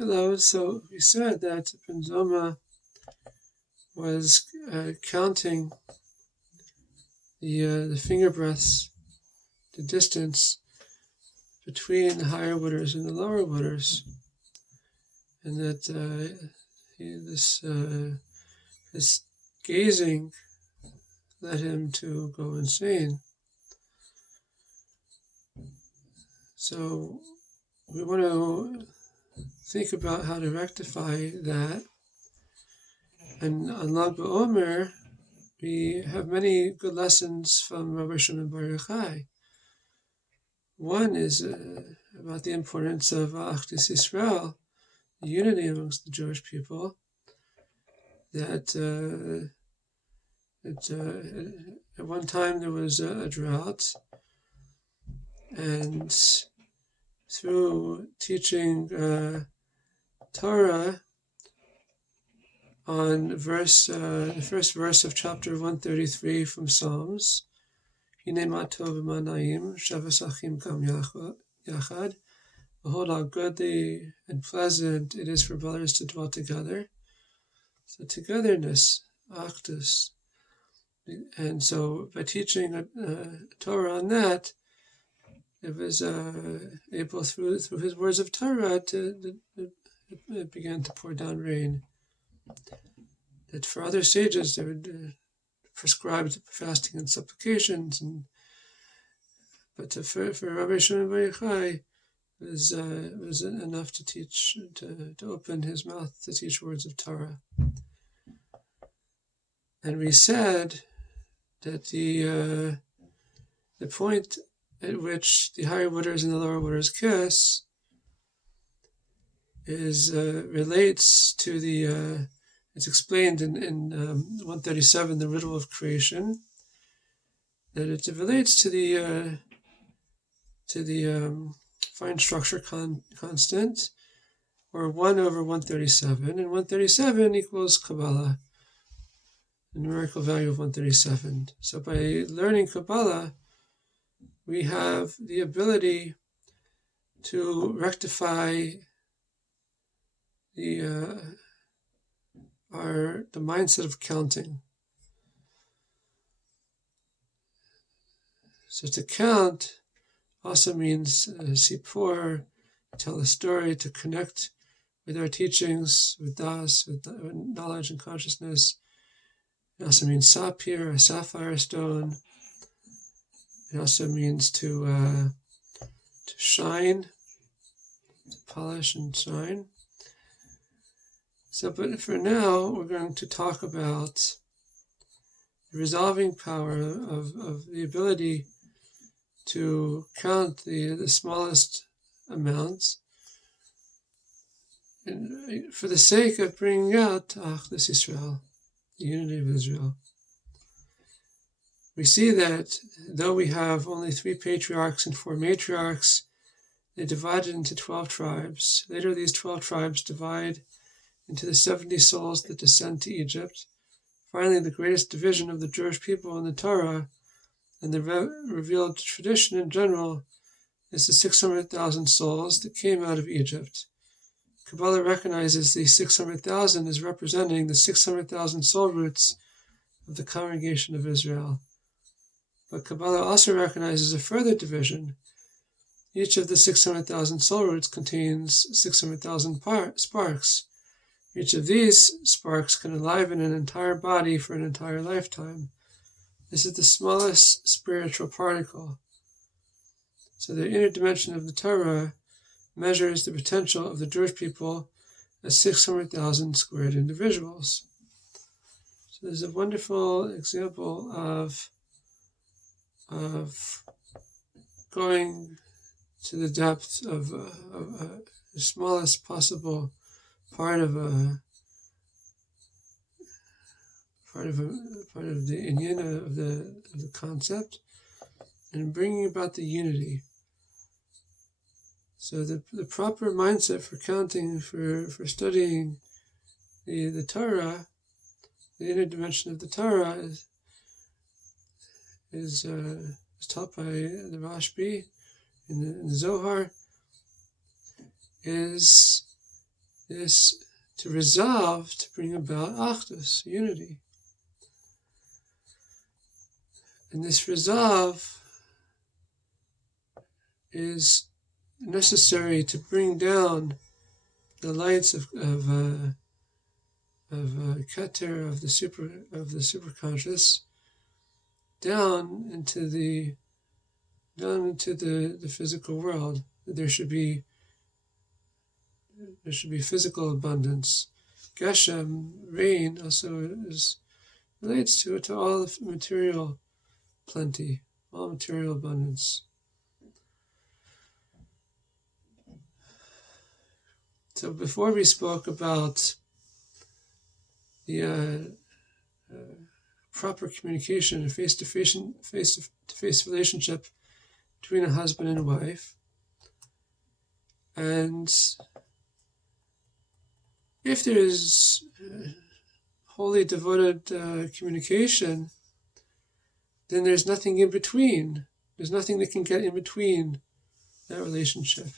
Hello. So we said that Ben Zoma was counting the finger breaths, the distance between the higher waters and the lower waters, and that his gazing led him to go insane. So we want to think about how to rectify that. And on Lag BaOmer, we have many good lessons from Rabbi Shimon Bar Yochai. One is about the importance of Achdus Yisrael, the unity amongst the Jewish people, that at one time there was a drought, and through teaching Torah on the first verse of chapter 133 from Psalms, Hine ma tov ma na'im, shavas achim kam yachad. Behold how goodly and pleasant it is for brothers to dwell together. So togetherness, achdus. And so by teaching Torah on that, it was able through his words of Torah it began to pour down rain. That for other sages they would prescribe fasting and supplications, but for Rabbi Shimon Bar Yochai it was enough to teach, to open his mouth to teach words of Torah. And we said that the point at which the higher waters and the lower waters kiss is relates to the it's explained in 137, the riddle of creation, that it relates to the fine structure constant, or 1 over 137, and 137 equals Kabbalah, the numerical value of 137. So by learning Kabbalah, we have the ability to rectify the mindset of counting. So to count also means sipur, tell a story, to connect with our teachings, with das, with knowledge and consciousness. It also means sapphire, a sapphire stone. It also means to shine, to polish and shine. So, but for now, we're going to talk about the resolving power of the ability to count the smallest amounts, and for the sake of bringing out Achdus Yisrael, the unity of Israel. We see that though we have only 3 patriarchs and 4 matriarchs, they divided into 12 tribes. Later, these 12 tribes divide into the 70 souls that descend to Egypt. Finally, the greatest division of the Jewish people in the Torah and the revealed tradition in general is the 600,000 souls that came out of Egypt. Kabbalah recognizes these 600,000 as representing the 600,000 soul roots of the congregation of Israel. But Kabbalah also recognizes a further division. Each of the 600,000 soul roots contains 600,000 sparks. Each of these sparks can enliven an entire body for an entire lifetime. This is the smallest spiritual particle. So the inner dimension of the Torah measures the potential of the Jewish people as 600,000 squared individuals. So there's a wonderful example of going to the depth of the smallest possible part of the inyan of the concept, and bringing about the unity. So the proper mindset for counting, for studying the Torah, the inner dimension of the Torah is taught by the Rashbi in the Zohar, is is to resolve to bring about achdus, unity. And this resolve is necessary to bring down the lights of Keter, of the superconscious, down into the physical world. There should be physical abundance. Geshem, rain, also relates to all the material plenty, all material abundance. So before we spoke about the proper communication, a face-to-face relationship between a husband and wife, and if there is wholly devoted communication, then there's nothing in between. There's nothing that can get in between that relationship.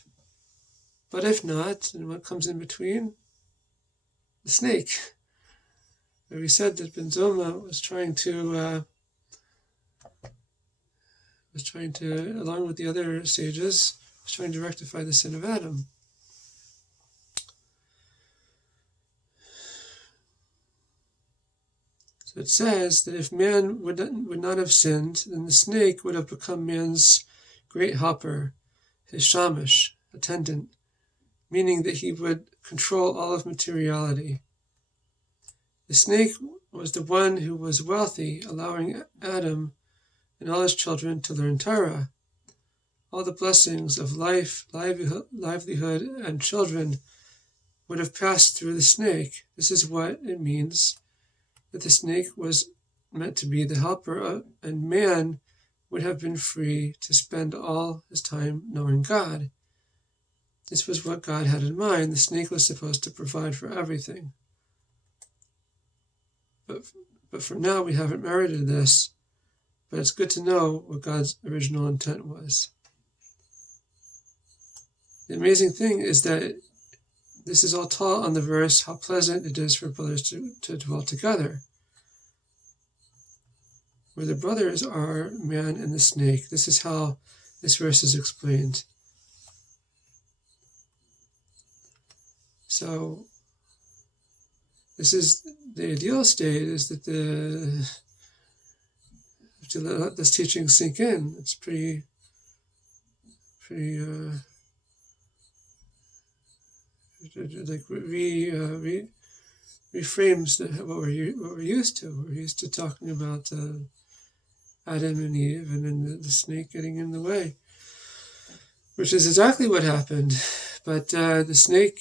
But if not, then what comes in between? The snake. Where we said that Ben Zoma was trying to, along with the other sages, was trying to rectify the sin of Adam. So it says that if man would not have sinned, then the snake would have become man's great helper, his shamash, attendant, meaning that he would control all of materiality. The snake was the one who was wealthy, allowing Adam and all his children to learn Torah. All the blessings of life, livelihood, and children would have passed through the snake. This is what it means that the snake was meant to be the helper, and man would have been free to spend all his time knowing God. This was what God had in mind. The snake was supposed to provide for everything. But for now, we haven't merited this, but it's good to know what God's original intent was. The amazing thing is that this is all taught on the verse, how pleasant it is for brothers to dwell together, where the brothers are man and the snake. This is how this verse is explained. So, this is the ideal state, is that to let this teaching sink in. It's pretty like reframes what we're used to. We're used to talking about Adam and Eve, and then the snake getting in the way, which is exactly what happened. But the snake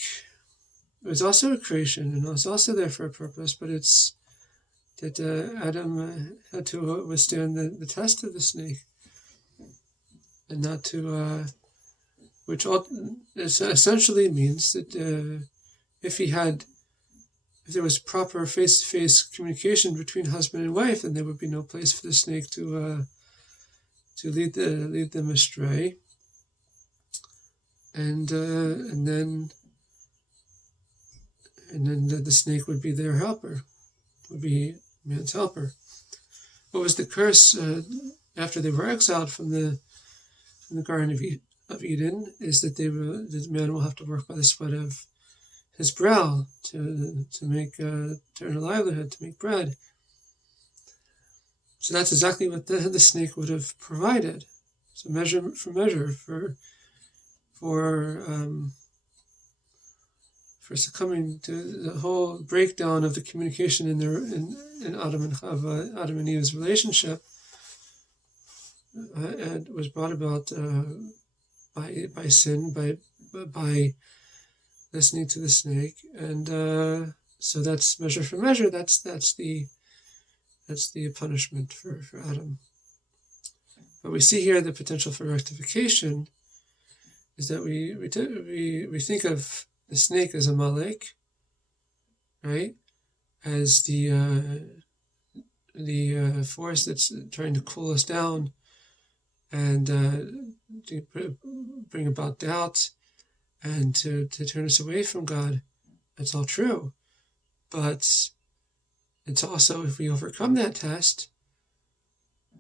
was also a creation, and was also there for a purpose. But it's that Adam had to withstand the test of the snake, and not to. Which essentially means that if there was proper face-to-face communication between husband and wife, then there would be no place for the snake to lead them astray, and then the snake would be their helper, would be man's helper. What was the curse after they were exiled from the Garden of Eden is that the man will have to work by the sweat of his brow to make to earn a livelihood, to make bread. So that's exactly what the snake would have provided. So measure for succumbing to the whole breakdown of the communication in Adam and Eve's relationship, and was brought about by sin, by listening to the snake, and so that's measure for measure. That's the punishment for Adam. But we see here the potential for rectification is that we think of the snake as a malek, right? As the force that's trying to cool us down and to bring about doubt and to turn us away from God. It's all true. But it's also, if we overcome that test,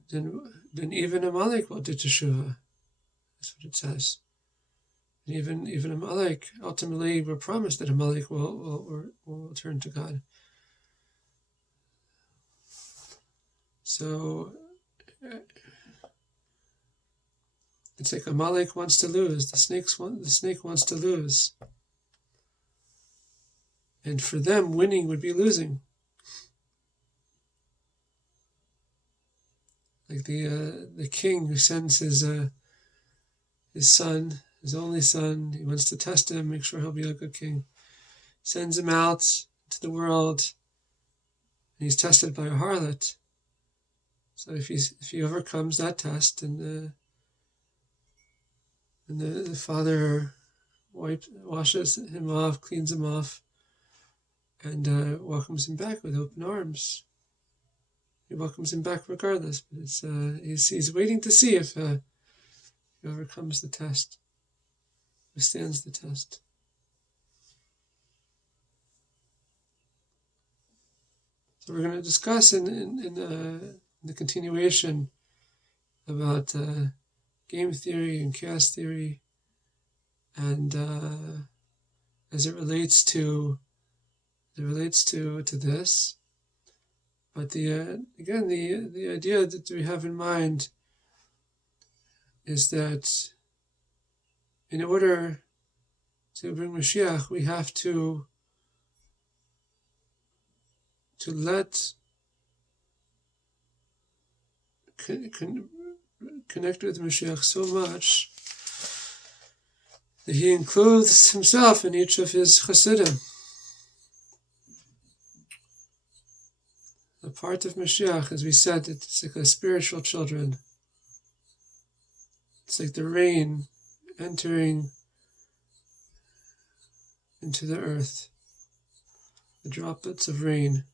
then even Amalek will do teshuva. That's what it says. And even Amalek, ultimately, we're promised that Amalek will turn to God. So it's like Amalek wants to lose. The snake wants to lose. And for them, winning would be losing. Like the king who sends his son, his only son, he wants to test him, make sure he'll be a good king. Sends him out to the world, and he's tested by a harlot. So if he overcomes that test, and the father washes him off, cleans him off, and welcomes him back with open arms. He welcomes him back regardless, but he's waiting to see if he overcomes the test, withstands the test. So we're going to discuss in the continuation about game theory and chaos theory, and as it relates to this. But the idea that we have in mind is that in order to bring Mashiach, we have to connect with Mashiach so much that he includes himself in each of his Chassidim. The part of Mashiach, as we said, it's like a spiritual children. It's like the rain entering into the earth, the droplets of rain.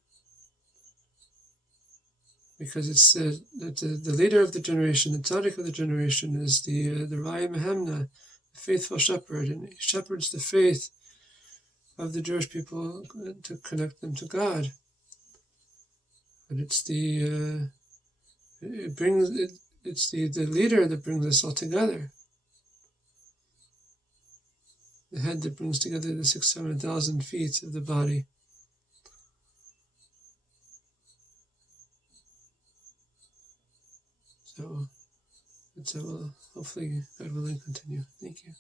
Because it's the leader of the generation, the tzaddik of the generation, is the Raya Mehemna, the faithful shepherd, and he shepherds the faith of the Jewish people to connect them to God. But it's the leader that brings us all together. The head that brings together the 600,000 feet of the body. So hopefully God willing continue. Thank you.